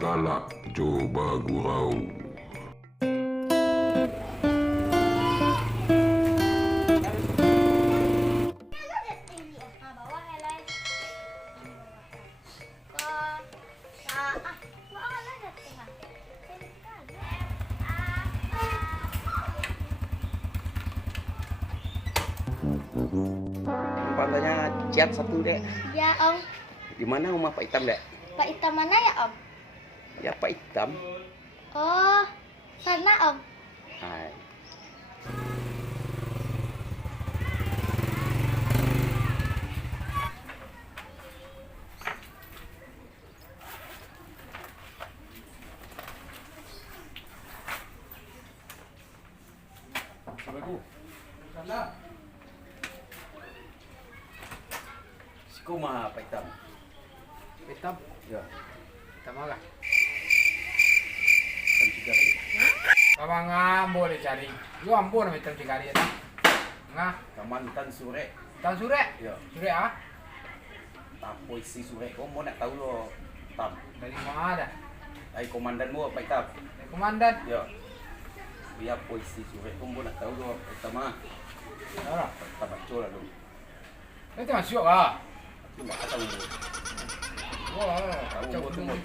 galak coba gurau. Pantainya Ciat satu dek. Ya Om. Di mana rumah Pak Hitam dek? Pak Hitam mana ya Om? Ya Pak Hitam. Oh, sana Om. Hai. Assalamualaikum. Salam. Siku mah Pak Hitam. Hitam. Ya. Hitam apa? Kan juga kali. Sama ngambo dicari. Lu ambo nama hitam cikari ya tak? Ngah. Kamantan sore. Tan sure. Ya. Sure ah? Tak puisi sore. Kau mau nak tahu lo Hitam? Dari mana ada? Hai komandan mu Pak Hitam. Dari komandan. Ya. Biar puisi sore. Kau mau nak tahu lo Pak Hitam mah? Mana? Tak baca lah lu. Itu masuk ah. Tu mak tahu lu. Wah, Tahu cakap tu tu. mau.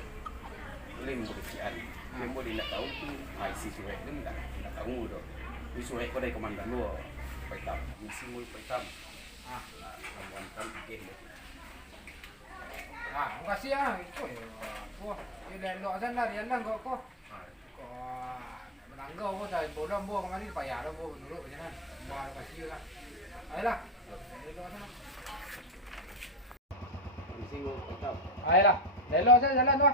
Lem bercian. Lem boleh nak tahu tu. Puisi sore ni nak tahu tu. Ni sore kau dari komandan lu Pak Hitam. Misi mu Pak Hitam. Ah, Lawan kan bikin. ah, makasih ah. Itu ya. Wah, ini dah lok sana dia nang kok kok. Kok menanggau kok dah bodoh bo kemarin payah dah bo dulu macam mana. Bah kasih lah. Ayolah. Lok sana. Misi mu Pak Hitam. Ayolah. Lok sana jalan tu.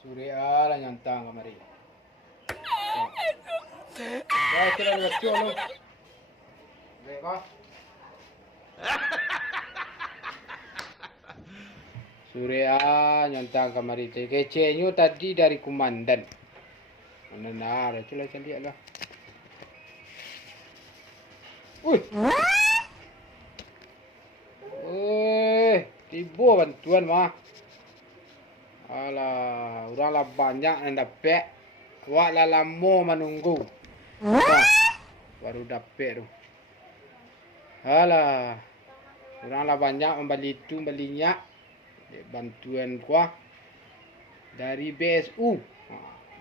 Surya lah nyantang kemari. Ya, kira ada kecil lu. Baik kau. Surya nyantang kemari. Kecenya tadi dari komandan. Mana nak ada celah cantik lah. Ui. Tiba bantuan mah. Alah, orang lah banyak yang dapat. Wak lah lama menunggu. Nah, baru dapat tu. Alah, orang lah banyak membeli tu, belinya. Bantuan kuah dari BSU.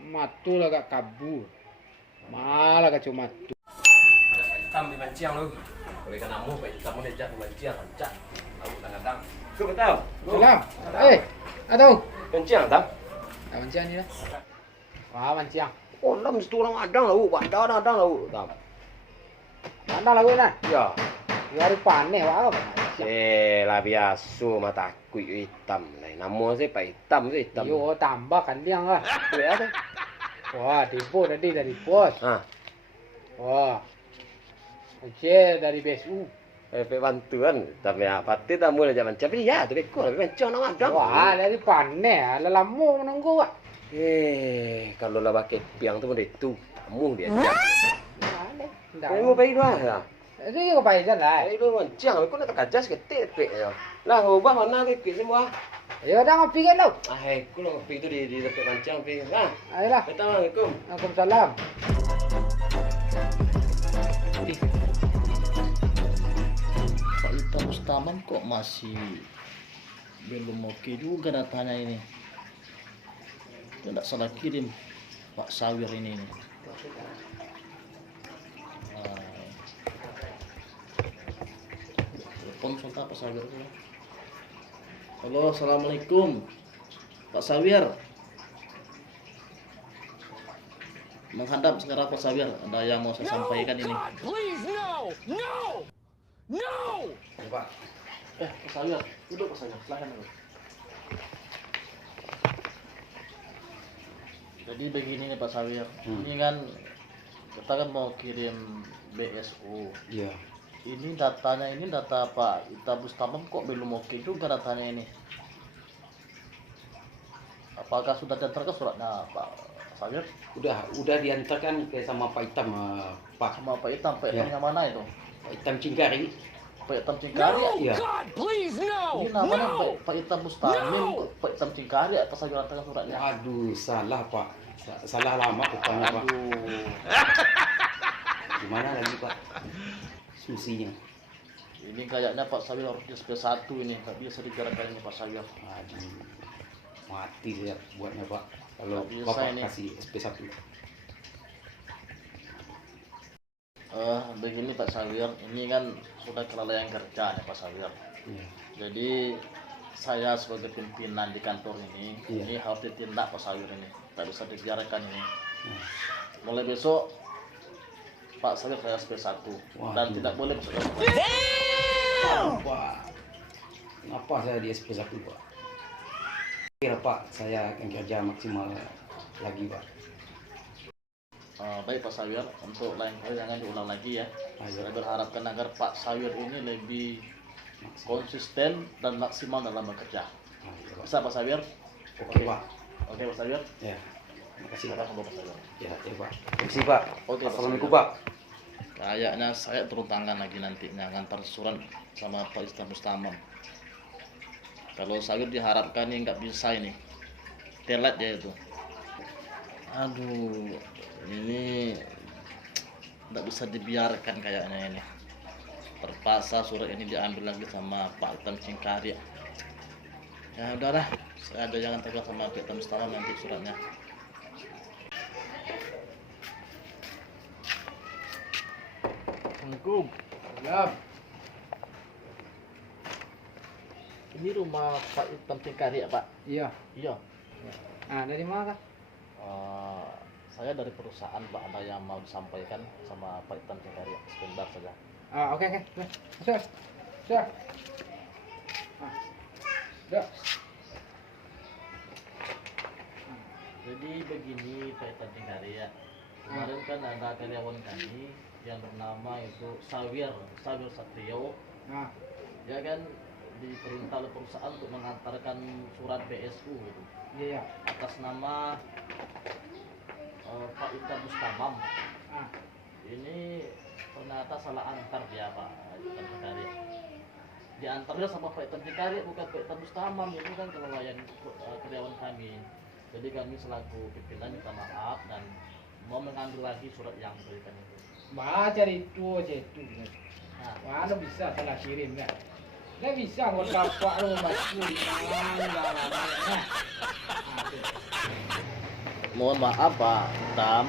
Matu lah gak kabur. Malah kacau matu. Hitam di Manciang lu. Boleh kan amu Pak Hitam mau diajak ke Manciang rancak. Tahu kadang-kadang. Tu betul. Salam. Aduh. Manciang tak? Dah mancang ni dah. Wah, mancang. Oh, lam situ orang adang lau, bandar adang lau. Tam. Mana lagu nak? Ya. Ya hari panen wah apa? Lah biasa mah takut hitam. Nama saya Pak Hitam tu hitam. Yo tambah kandang lah. Tu ya tu. Wah, tipu tadi dari pos. Ha. Wah. Okey dari BSU. Bantuan tapi apa tu tak mula zaman tapi ya tu bekor tapi macam orang adang. Wah, dari panen lah lama menunggu ah. Kalau lah pakai piang tu pun itu. Amu dia ajak. Dah. Kamu pergi dua lah. Ini kau bayar lah. Pergi dua Manciang. Aku nak kerja seketik pek ya. Lah ubah mana ke semua. Ya dah ngopi kan lu. Aku nak pergi tu di dekat Manciang pergi. Ha. Ayolah. Assalamualaikum. Waalaikumsalam. Pak Hitam Mustaman kok masih belum oke juga datanya ini. Tidak salah kirim Pak Sawir ini. Telepon sontak Pak Sawir. Halo, assalamualaikum Pak Sawir. Menghadap sekarang Pak Sawir, ada yang mau saya sampaikan ini. Pak. Pak Sawir, duduk Pak Sawir, silahkan dulu. Jadi begini nih Pak Sawir, ini kan kita kan mau kirim BSU. Iya. Ini datanya ini data Pak Hitam Mustaman kok belum oke juga datanya ini. Apakah sudah diantarkan suratnya Pak Sawir? Udah diantarkan ke sama Pak Hitam, Pak. Sama Pak Hitam, Pak Ya. Hitam yang mana itu? Pak Hitam Cingkari. Pak Hitam Cingkarya. Iya. Ini namanya Pak Hitam Mustamim, Pak Hitam Cingkarya pas saya tengah suratnya. Aduh, salah Pak. Salah lama rupanya Pak. Aduh. Gimana lagi Pak? Susinya. Ini kayaknya Pak Sawir harus SP1 ini, nggak bisa digerakkan ini Pak Sawir. Aduh. Mati saya buatnya Pak. Kalau Nggak bisa Bapak ini. kasih SP1. Begini Pak Sawir, ini kan sudah kelalaian kerja ya Pak Sawir. Iya. Jadi saya sebagai pimpinan di kantor ini, Iya. ini harus ditindak Pak Sawir ini, tak bisa dibiarkan ini. Nah, Mulai besok Pak Sawir saya SP1 dan Waduh. tidak boleh masuk kantor. Pak. Kenapa saya di SP1 Pak? Kira Pak, saya akan kerja maksimal lagi Pak. Baik Pak Sawir, untuk lain kali jangan diulang lagi ya. Ayo. Saya berharapkan agar Pak Sawir ini lebih konsisten dan maksimal dalam bekerja. Ah, iya, Pak. Bisa Pak Sawir? Oke Pak. Oke Pak Sawir. Ya. Terima kasih Pak. Silakan Pak Sawir. Ya, ya Pak. Terima kasih Pak. Oke, Pak. Assalamualaikum Pak. Kayaknya saya turun tangan lagi nantinya ngantar surat sama Pak Hitam Mustamam. Kalau Sawir diharapkan ini nggak bisa ini, telat ya itu. Aduh, ini nggak bisa dibiarkan kayaknya ini. Terpaksa surat ini diambil lagi sama Pak Hitam Cingkarya. Ya udahlah, saya ada jangan tegas sama Pak Hitam Mustamam nanti suratnya. Assalamualaikum. Ya. Ini rumah Pak Hitam Cingkarya Pak. Iya. Iya. Ah, dari mana? Saya dari perusahaan Pak, ada yang mau disampaikan sama Pak Hitam Cingkarya sebentar saja. Ah, oke. Masuk. Sudah. Ah. Sudah. Jadi begini Pak Hitam Cingkarya, kemarin kan ada karyawan kami yang bernama itu Sawir Satrio, Ah. dia kan diperintah oleh perusahaan untuk mengantarkan surat PSU gitu, Iya. atas nama Pak Hitam Mustamam. Ah. Ini ternyata salah antar dia Pak Hitam Cingkarya. Diantarnya sama Pak Hitam Cingkarya, bukan Pak Hitam Mustamam. Itu kan kelalaian karyawan kami. Jadi kami selaku pimpinan minta maaf dan mau mengambil lagi surat yang diberikan itu. Baca itu aja itu. Nah, Wah, lo bisa salah kirim kan? Lo bisa buat bapak lo baca di mana? mohon maaf Pak Hitam.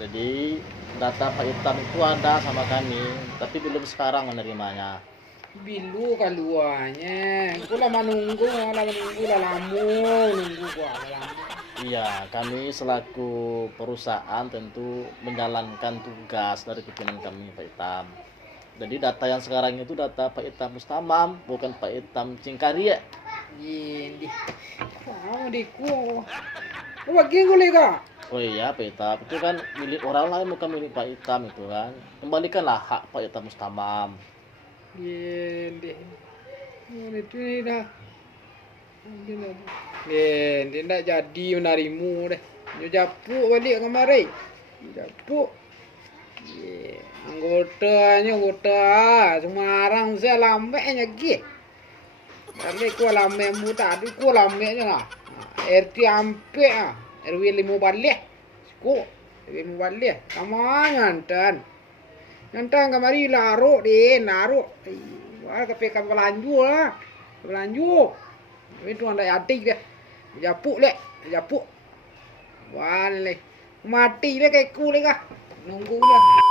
Jadi data Pak Hitam itu ada sama kami, tapi belum sekarang menerimanya. Bilu kaluannya. Aku lama nunggu lah nunggu gua lama. Iya, kami selaku perusahaan tentu menjalankan tugas dari pimpinan kami Pak Hitam. Jadi data yang sekarang itu data Pak Hitam Mustamam, bukan Pak Hitam Cingkarya. Ini. Wow, diku. Lu bagi gue lega. Oh iya Pak Hitam, itu kan milik orang lain, bukan milik Pak Hitam itu kan. Kembalikanlah hak Pak Hitam Mustamam. Ini. Itu ini dah. Ini tidak jadi menarimu deh. Nyo japuk balik kemari. Japuk. Anggota Semarang saya lambeknya lagi. Tapi ku lambe mu tadi ku lambe lah. RT ampe ah. RW 5 balik. Ku RW 5 balik. Sama nyantan. Nyantan kemari naruh. Wah KPK belanju lah. Belanju. Itu anda adik dia. Japuk lek. Japuk. Wale. Mati dia kayak ku lek ah. Nunggu dia.